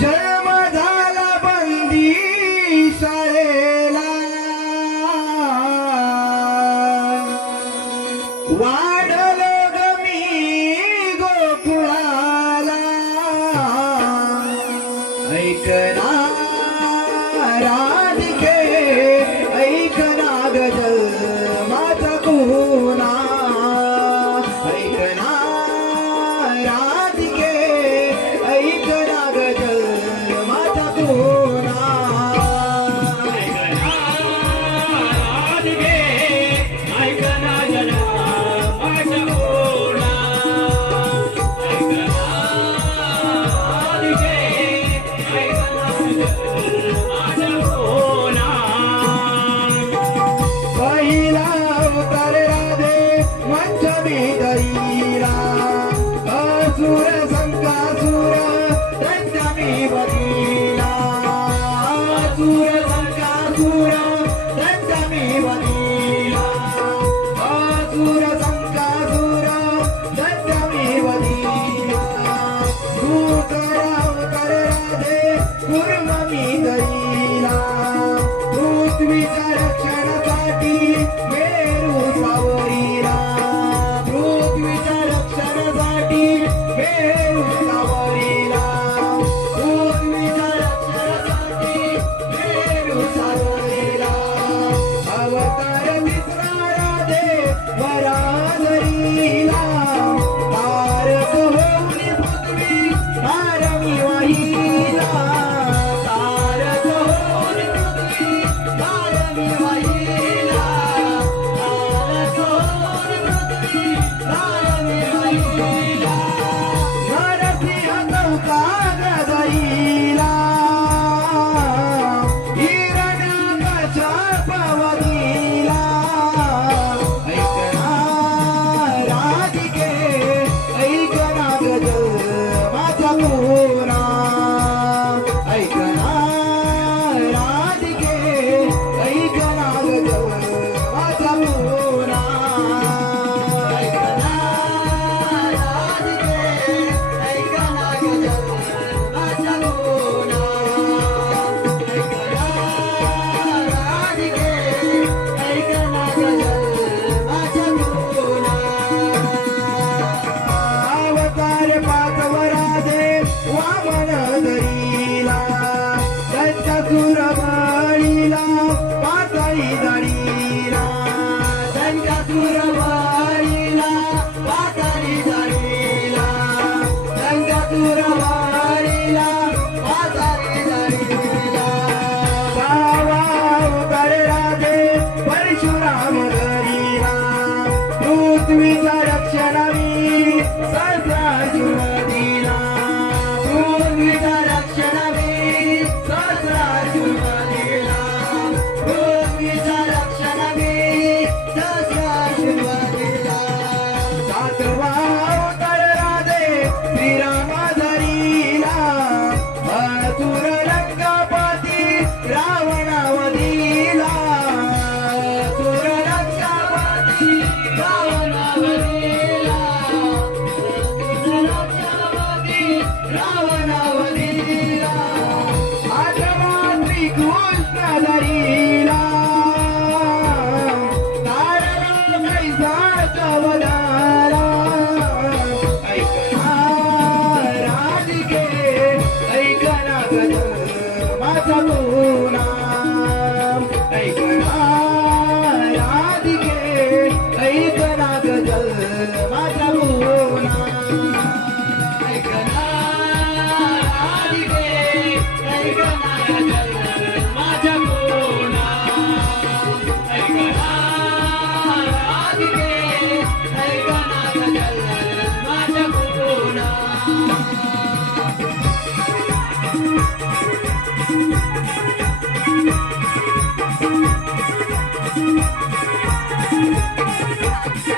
जन्म झाला बंदी शाळेला, वाढलो ग मी गोकुळाला. ऐकना राधिके, ऐकना गजल माझा कोना. ऐकना राधिके, ऐकना गजल माझा कोना. ऐकना राधिके, ऐकना गजल माझा कोना. ऐकना राधिके, ऐकना गजल माझा कोना. पहिला अवतार राधे पंचमी दईला, असुर संकासुर पंचमी बदीला. असुर संकासुर पंचमी बदीला. असुर संकासुर पंचमी बदीला. दुसरा अवतार राधे कुर्ममी दईला, पृथ्वीच्या रक्षणासाठी मेरू सावरीला. पृथ्वीच्या रक्षणासाठी मेरू सावरीला. पृथ्वीच्या रक्षणासाठी मेरू सावरीला. अवतार तिसरा राधे वराधरीला, तारक होऊन पृथ्वी तारमी वाहिला. तारक होऊन पृथ्वी तारमी वाहिला. तारक होऊन पृथ्वी तारमी वाहिला. नरसिंह चौका गदईला, हिरण्याच्या पवनीला. ऐकना राधिके, ऐकना गजल माझा कोना. ऐकना राधिके, ऐकना गजल माझा कोना. ऐकना राधिके, ऐकना गजल माझा कोना. ऐकना राधिके, ऐकना गजल माझा कोना. अवतार पाचव राधे वामन धरीला, दंतासुर बळीला पाताळी धरीला. दंतासुर बळीला पाताळी धरीला. दंतासुर बळीला पाताळी धरीला. सहावा अवतार राधे परशुराम धरीला, पृथ्वीचा रक्षणावी सहस्रार्जुन दिला. पृथ्वीचा रक्षणावी सहस्रार्जुन दिला. पृथ्वीचा रक्षणावी सहस्रार्जुन दिला. सातवा अवतार राधे श्रीराम धरीला, असुर लंकापती रावणावधीला. असुर लंकापती रावणावधीला. असुर लंकापती रावणावधीला. आठवा श्रीकृष्ण धरीला, तारला कैसाचा वधारा. ऐकना राधिके, ऐकना गजल